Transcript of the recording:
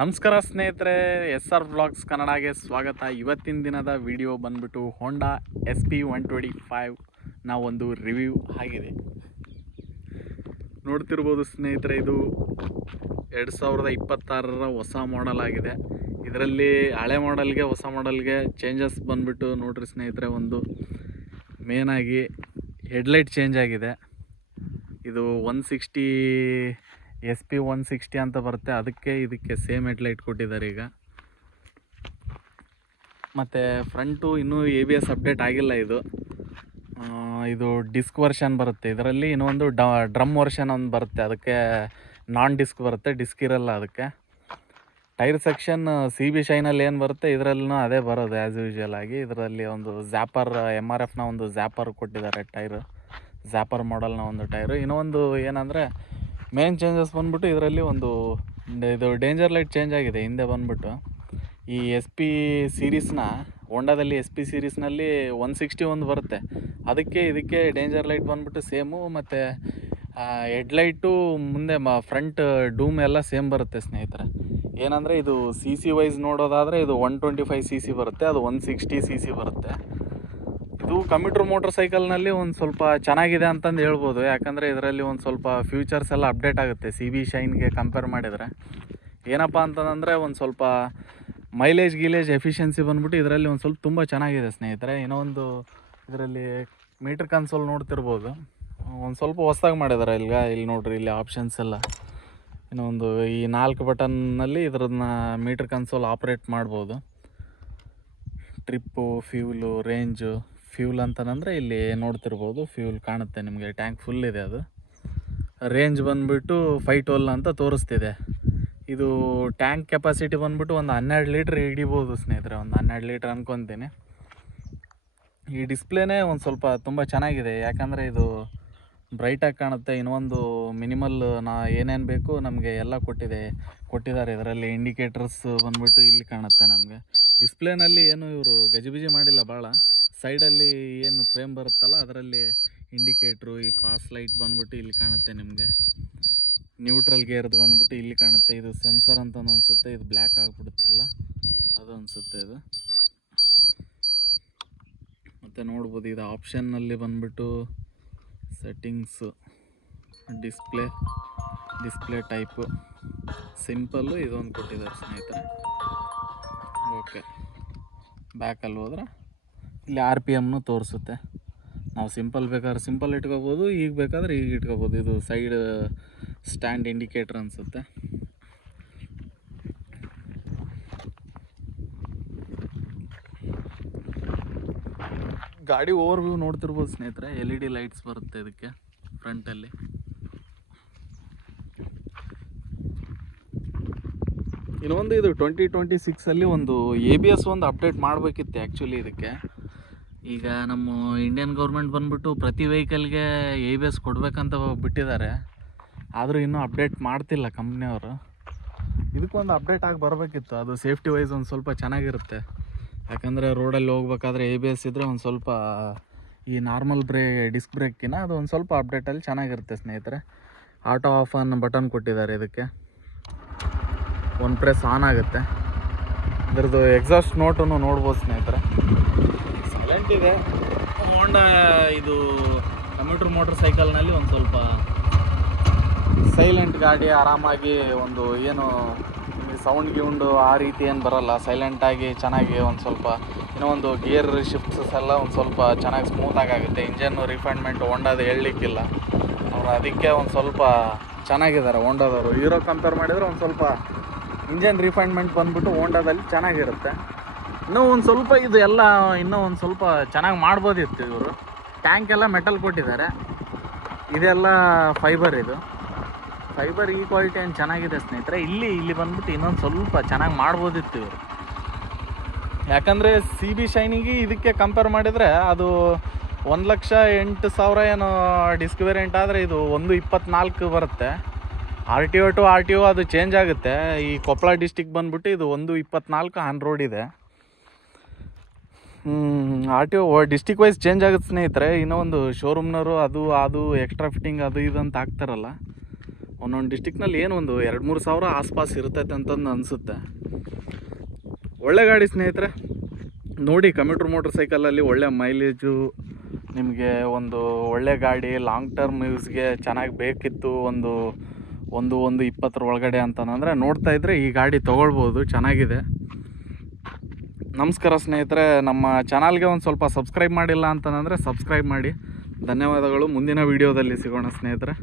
ನಮಸ್ಕಾರ ಸ್ನೇಹಿತರೆ, SR vlogs ಕನ್ನಡಗೆ ಸ್ವಾಗತ. ಇವತ್ತಿನ ದಿನದ ವಿಡಿಯೋ ಬಂದ್ಬಿಟ್ಟು ಹೋಂಡಾ SP125 ಒಂದು ರಿವ್ಯೂ ಆಗಿದೆ. ನೋಡ್ತಿರ್ಬೋದು ಸ್ನೇಹಿತರೆ, ಇದು 2026ರ ಹೊಸ ಮಾಡೆಲ್ ಆಗಿದೆ. ಇದರಲ್ಲಿ ಹಳೆ ಮಾಡೆಲ್ಗೆ ಹೊಸ ಮಾಡೆಲ್ಗೆ ಚೇಂಜಸ್ ಬಂದ್ಬಿಟ್ಟು ನೋಡ್ರಿ ಸ್ನೇಹಿತರೆ, ಒಂದು ಮೇನಾಗಿ ಹೆಡ್ಲೈಟ್ ಚೇಂಜ್ ಆಗಿದೆ. ಇದು 160 SP160 ಅಂತ ಬರುತ್ತೆ, ಅದಕ್ಕೆ ಇದಕ್ಕೆ ಸೇಮ್ ಹೆಡ್ಲೈಟ್ ಕೊಟ್ಟಿದ್ದಾರೆ ಈಗ. ಮತ್ತು ಫ್ರಂಟು ಇನ್ನೂ ABS ಅಪ್ಡೇಟ್ ಆಗಿಲ್ಲ. ಇದು ಡಿಸ್ಕ್ ವರ್ಷನ್ ಬರುತ್ತೆ. ಇದರಲ್ಲಿ ಇನ್ನೊಂದು ಡ್ರಮ್ ವರ್ಷನ್ ಒಂದು ಬರುತ್ತೆ, ಅದಕ್ಕೆ ನಾನ್ ಡಿಸ್ಕ್ ಬರುತ್ತೆ, ಡಿಸ್ಕ್ ಇರಲ್ಲ ಅದಕ್ಕೆ. ಟೈರ್ ಸೆಕ್ಷನ್ CB ಶೈನಲ್ಲಿ ಏನು ಬರುತ್ತೆ ಇದರಲ್ಲೂ ಅದೇ ಬರೋದು ಆ್ಯಸ್ ಯೂಶುವಲ್ ಆಗಿ. ಇದರಲ್ಲಿ ಒಂದು ಜ್ಯಾಪರ್ MRFನ ಒಂದು ಜ್ಯಾಪರ್ ಕೊಟ್ಟಿದ್ದಾರೆ, ಜ್ಯಾಪರ್ ಮಾಡೆಲ್ನ ಒಂದು ಟೈರು. ಇನ್ನೊಂದು ಏನಂದರೆ ಮೇನ್ ಚೇಂಜಸ್ ಬಂದ್ಬಿಟ್ಟು ಇದರಲ್ಲಿ ಇದು ಡೇಂಜರ್ ಲೈಟ್ ಚೇಂಜ್ ಆಗಿದೆ. ಹಿಂದೆ ಬಂದ್ಬಿಟ್ಟು ಈ SP ಸೀರೀಸ್ನ ಹೋಂಡಾದಲ್ಲಿ SP ಸೀರೀಸ್ನಲ್ಲಿ 160 ಒಂದು ಬರುತ್ತೆ, ಇದಕ್ಕೆ ಡೇಂಜರ್ ಲೈಟ್ ಬಂದ್ಬಿಟ್ಟು ಸೇಮು. ಮತ್ತು ಹೆಡ್ಲೈಟು ಮುಂದೆ ಫ್ರಂಟ್ ಡೂಮ್ ಎಲ್ಲ ಸೇಮ್ ಬರುತ್ತೆ ಸ್ನೇಹಿತರೆ. ಏನಂದರೆ ಇದು CC ವೈಸ್ ನೋಡೋದಾದರೆ ಇದು 125 CC ಬರುತ್ತೆ, ಅದು 160 CC ಬರುತ್ತೆ. ಇದು ಕಮ್ಯೂಟರ್ ಮೋಟರ್ ಸೈಕಲ್ನಲ್ಲಿ ಒಂದು ಸ್ವಲ್ಪ ಚೆನ್ನಾಗಿದೆ ಅಂತಂದು ಹೇಳ್ಬೋದು. ಯಾಕಂದರೆ ಇದರಲ್ಲಿ ಒಂದು ಸ್ವಲ್ಪ ಫ್ಯೂಚರ್ಸ್ ಎಲ್ಲ ಅಪ್ಡೇಟ್ ಆಗುತ್ತೆ CB ಶೈನ್ಗೆ ಕಂಪೇರ್ ಮಾಡಿದರೆ. ಏನಪ್ಪ ಅಂತಂದರೆ ಒಂದು ಸ್ವಲ್ಪ ಮೈಲೇಜ್ ಎಫಿಷಿಯನ್ಸಿ ಬಂದ್ಬಿಟ್ಟು ಇದರಲ್ಲಿ ಒಂದು ಸ್ವಲ್ಪ ತುಂಬ ಚೆನ್ನಾಗಿದೆ ಸ್ನೇಹಿತರೆ. ಇನ್ನೊಂದು ಇದರಲ್ಲಿ ಮೀಟರ್ ಕನ್ಸೋಲ್ ನೋಡ್ತಿರ್ಬೋದು, ಒಂದು ಸ್ವಲ್ಪ ಹೊಸ್ದಾಗಿ ಮಾಡಿದ್ದಾರೆ. ಇಲ್ಲಿ ನೋಡ್ರಿ, ಇಲ್ಲಿ ಆಪ್ಷನ್ಸ್ ಎಲ್ಲ ಇನ್ನೊಂದು ಈ 4 ಬಟನ್ನಲ್ಲಿ ಇದರನ್ನ ಮೀಟರ್ ಕನ್ಸೋಲ್ ಆಪ್ರೇಟ್ ಮಾಡ್ಬೋದು. Trip, fuel, range. ಫ್ಯೂಲ್ ಅಂತಂದರೆ ಇಲ್ಲಿ ನೋಡ್ತಿರ್ಬೋದು, ಫ್ಯೂಲ್ ಕಾಣುತ್ತೆ ನಿಮಗೆ, ಟ್ಯಾಂಕ್ ಫುಲ್ ಇದೆ. ಅದು ರೇಂಜ್ ಬಂದುಬಿಟ್ಟು 512 ಅಂತ ತೋರಿಸ್ತಿದೆ. ಇದು ಟ್ಯಾಂಕ್ ಕೆಪಾಸಿಟಿ ಬಂದುಬಿಟ್ಟು ಒಂದು 12 ಲೀಟ್ರ್ ಹಿಡಿಬೋದು ಸ್ನೇಹಿತರೆ, ಒಂದು 12 ಲೀಟ್ರ್ ಅಂದ್ಕೊತೀನಿ. ಈ ಡಿಸ್ಪ್ಲೇನೇ ಒಂದು ಸ್ವಲ್ಪ ತುಂಬ ಚೆನ್ನಾಗಿದೆ, ಯಾಕಂದರೆ ಇದು ಬ್ರೈಟಾಗಿ ಕಾಣುತ್ತೆ. ಇನ್ನೊಂದು ಮಿನಿಮಲ್ ಏನೇನು ಬೇಕು ನಮಗೆ ಎಲ್ಲ ಕೊಟ್ಟಿದ್ದಾರೆ. ಇದರಲ್ಲಿ ಇಂಡಿಕೇಟರ್ಸ್ ಬಂದುಬಿಟ್ಟು ಇಲ್ಲಿ ಕಾಣುತ್ತೆ ನಮಗೆ. ಡಿಸ್ಪ್ಲೇನಲ್ಲಿ ಏನು ಇವರು ಗಜಿಬಿಜಿ ಮಾಡಿಲ್ಲ ಭಾಳ. ಸೈಡಲ್ಲಿ ಏನು ಫ್ರೇಮ್ ಬರುತ್ತಲ್ಲ ಅದರಲ್ಲಿ ಇಂಡಿಕೇಟ್ರು, ಈ ಪಾಸ್ ಲೈಟ್ ಬಂದ್ಬಿಟ್ಟು ಇಲ್ಲಿ ಕಾಣುತ್ತೆ ನಿಮಗೆ. ನ್ಯೂಟ್ರಲ್ ಗೇರ್ದು ಬಂದ್ಬಿಟ್ಟು ಇಲ್ಲಿ ಕಾಣುತ್ತೆ. ಇದು ಸೆನ್ಸರ್ ಅಂತ ಅನಿಸುತ್ತೆ, ಇದು ಬ್ಲ್ಯಾಕ್ ಆಗಿಬಿಡುತ್ತಲ್ಲ ಅದು ಅನಿಸುತ್ತೆ ಇದು. ಮತ್ತು ನೋಡ್ಬೋದು, ಇದು ಆಪ್ಷನ್ನಲ್ಲಿ ಬಂದ್ಬಿಟ್ಟು ಸೆಟ್ಟಿಂಗ್ಸು, ಡಿಸ್ಪ್ಲೇ ಟೈಪು ಸಿಂಪಲ್ಲು ಇದೊಂದು ಕೊಟ್ಟಿದ್ದಾರೆ ಸ್ನೇಹಿತರೆ. ಓಕೆ, ಬ್ಯಾಕಲ್ಲಿ ಹೋದ್ರೆ ಇಲ್ಲಿ RPMನು ತೋರಿಸುತ್ತೆ. ನಾವು ಸಿಂಪಲ್ ಬೇಕಾದ್ರೆ ಸಿಂಪಲ್ ಇಟ್ಕೋಬೋದು, ಈಗ ಬೇಕಾದ್ರೆ ಈಗ ಇಟ್ಕೋಬೋದು. ಇದು ಸೈಡ್ ಸ್ಟ್ಯಾಂಡ್ ಇಂಡಿಕೇಟರ್ ಅನಿಸುತ್ತೆ. ಗಾಡಿ ಓವರ್ ವ್ಯೂ ನೋಡ್ತಿರ್ಬೋದು ಸ್ನೇಹಿತರೆ. LED ಲೈಟ್ಸ್ ಬರುತ್ತೆ ಇದಕ್ಕೆ ಫ್ರಂಟಲ್ಲಿ. ಇನ್ನೊಂದು ಇದು 2026ಅಲ್ಲಿ ಒಂದು ABS ಒಂದು ಅಪ್ಡೇಟ್ ಮಾಡಬೇಕಿತ್ತು ಆ್ಯಕ್ಚುಲಿ ಇದಕ್ಕೆ. ಈಗ ನಮ್ಮ ಇಂಡಿಯನ್ ಗೌರ್ಮೆಂಟ್ ಬಂದ್ಬಿಟ್ಟು ಪ್ರತಿ ವೆಹಿಕಲ್ಗೆ ABS ಕೊಡಬೇಕಂತ ಬಿಟ್ಟಿದ್ದಾರೆ, ಆದರೂ ಇನ್ನೂ ಅಪ್ಡೇಟ್ ಮಾಡ್ತಿಲ್ಲ ಕಂಪ್ನಿಯವರು. ಇದಕ್ಕೊಂದು ಅಪ್ಡೇಟ್ ಆಗಿ ಬರಬೇಕಿತ್ತು, ಅದು ಸೇಫ್ಟಿ ವೈಸ್ ಒಂದು ಸ್ವಲ್ಪ ಚೆನ್ನಾಗಿರುತ್ತೆ. ಯಾಕಂದರೆ ರೋಡಲ್ಲಿ ಹೋಗ್ಬೇಕಾದ್ರೆ ABS ಇದ್ದರೆ ಒಂದು ಸ್ವಲ್ಪ ಈ ನಾರ್ಮಲ್ ಡಿಸ್ಕ್ ಬ್ರೇಕ್ಕಿನ ಅದು ಒಂದು ಸ್ವಲ್ಪ ಅಪ್ಡೇಟಲ್ಲಿ ಚೆನ್ನಾಗಿರುತ್ತೆ ಸ್ನೇಹಿತರೆ. ಆಟೋ ಆಫ್ ಆನ್ ಬಟನ್ ಕೊಟ್ಟಿದ್ದಾರೆ ಇದಕ್ಕೆ, ಒಂದು ಪ್ರೆಸ್ ಆನ್ ಆಗುತ್ತೆ. ಇದ್ರದ್ದು ಎಕ್ಸಾಸ್ಟ್ ನೋಟನ್ನು ನೋಡ್ಬೋದು ಸ್ನೇಹಿತರೆ, ಸೈಲೆಂಟ್ ಇದೆ. ಹೋಂಡಾ ಇದು ಕಮ್ಯೂಟರ್ ಮೋಟರ್ ಸೈಕಲ್ನಲ್ಲಿ ಒಂದು ಸ್ವಲ್ಪ ಸೈಲೆಂಟ್ ಗಾಡಿ, ಆರಾಮಾಗಿ ಒಂದು ಏನು ಸೌಂಡ್ ಗಿೌಂಡು ಆ ರೀತಿ ಏನು ಬರೋಲ್ಲ, ಸೈಲೆಂಟಾಗಿ ಚೆನ್ನಾಗಿ ಒಂದು ಸ್ವಲ್ಪ. ಇನ್ನೊಂದು ಗೇರ್ ಶಿಫ್ಟ್ಸ್ ಎಲ್ಲ ಒಂದು ಸ್ವಲ್ಪ ಚೆನ್ನಾಗಿ ಸ್ಮೂತಾಗಿ ಆಗುತ್ತೆ. ಇಂಜನ್ನು ರಿಫೈನ್ಮೆಂಟ್ ಹೋಂಡಾದು ಹೇಳಲಿಕ್ಕಿಲ್ಲ, ಅವರು ಅದಕ್ಕೆ ಒಂದು ಸ್ವಲ್ಪ ಚೆನ್ನಾಗಿದ್ದಾರೆ ಹೋಂಡಾದವರು. ಹೀರೋ ಕಂಪೇರ್ ಮಾಡಿದರೆ ಒಂದು ಸ್ವಲ್ಪ ಇಂಜನ್ ರಿಫೈನ್ಮೆಂಟ್ ಬಂದ್ಬಿಟ್ಟು ಹೋಂಡಾದಲ್ಲಿ ಚೆನ್ನಾಗಿರುತ್ತೆ. ಇನ್ನೂ ಒಂದು ಸ್ವಲ್ಪ ಇದು ಎಲ್ಲ ಇನ್ನೂ ಒಂದು ಸ್ವಲ್ಪ ಚೆನ್ನಾಗಿ ಮಾಡ್ಬೋದಿತ್ತು ಇವರು. ಟ್ಯಾಂಕ್ ಎಲ್ಲ ಮೆಟಲ್ ಕೊಟ್ಟಿದ್ದಾರೆ, ಇದೆಲ್ಲ ಫೈಬರ್. ಫೈಬರ್ ಈ ಕ್ವಾಲಿಟಿ ಏನು ಚೆನ್ನಾಗಿದೆ ಸ್ನೇಹಿತರೆ. ಇಲ್ಲಿ ಬಂದ್ಬಿಟ್ಟು ಇನ್ನೊಂದು ಸ್ವಲ್ಪ ಚೆನ್ನಾಗಿ ಮಾಡ್ಬೋದಿತ್ತು ಇವರು. ಯಾಕಂದರೆ CB ಶೈನಿಗೆ ಇದಕ್ಕೆ ಕಂಪೇರ್ ಮಾಡಿದರೆ ಅದು 1,08,000 ಏನೋ ಡಿಸ್ಕ್ ವೇರಿಯಂಟ್ ಆದರೆ ಇದು 1,24,000 ಬರುತ್ತೆ. RTO ಟು RTO ಅದು ಚೇಂಜ್ ಆಗುತ್ತೆ. ಈ ಕೊಪ್ಪಳ ಡಿಸ್ಟಿಕ್ ಬಂದ್ಬಿಟ್ಟು ಇದು 1,24,000 ಆನ್ ರೋಡ್ ಇದೆ. RTO ಡಿಸ್ಟಿಕ್ ವೈಸ್ ಚೇಂಜ್ ಆಗುತ್ತೆ ಸ್ನೇಹಿತರೆ. ಇನ್ನೂ ಒಂದು ಶೋರೂಮ್ನವರು ಅದು ಎಕ್ಸ್ಟ್ರಾ ಫಿಟ್ಟಿಂಗ್ ಅದು ಇದು ಅಂತ ಹಾಕ್ತಾರಲ್ಲ, ಒಂದೊಂದು ಡಿಸ್ಟಿಕ್ನಲ್ಲಿ ಏನು ಒಂದು 2-3 ಸಾವಿರ ಆಸ್ಪಾಸ್ ಇರ್ತೈತೆ ಅಂತಂದು ಅನಿಸುತ್ತೆ. ಒಳ್ಳೆ ಗಾಡಿ ಸ್ನೇಹಿತರೆ, ನೋಡಿ ಕಮ್ಯೂಟ್ರ್ ಮೋಟ್ರ್ ಸೈಕಲಲ್ಲಿ ಒಳ್ಳೆ ಮೈಲೇಜು, ನಿಮಗೆ ಒಂದು ಒಳ್ಳೆ ಗಾಡಿ ಲಾಂಗ್ ಟರ್ಮ್ ಯೂಸ್ಗೆ ಚೆನ್ನಾಗಿ ಬೇಕಿತ್ತು, ಒಂದು 20 ಒಳಗಡೆ ಅಂತಂದರೆ ನೋಡ್ತಾ ಇದ್ದರೆ ಈ ಗಾಡಿ ತೊಗೊಳ್ಬೋದು, ಚೆನ್ನಾಗಿದೆ. ನಮಸ್ಕಾರ ಸ್ನೇಹಿತರೆ, ನಮ್ಮ ಚಾನಲ್ಗೆ ಒಂದು ಸ್ವಲ್ಪ ಸಬ್ಸ್ಕ್ರೈಬ್ ಮಾಡಿಲ್ಲ ಅಂತಂದರೆ ಸಬ್ಸ್ಕ್ರೈಬ್ ಮಾಡಿ. ಧನ್ಯವಾದಗಳು. ಮುಂದಿನ ವೀಡಿಯೋದಲ್ಲಿ ಸಿಗೋಣ ಸ್ನೇಹಿತರೆ.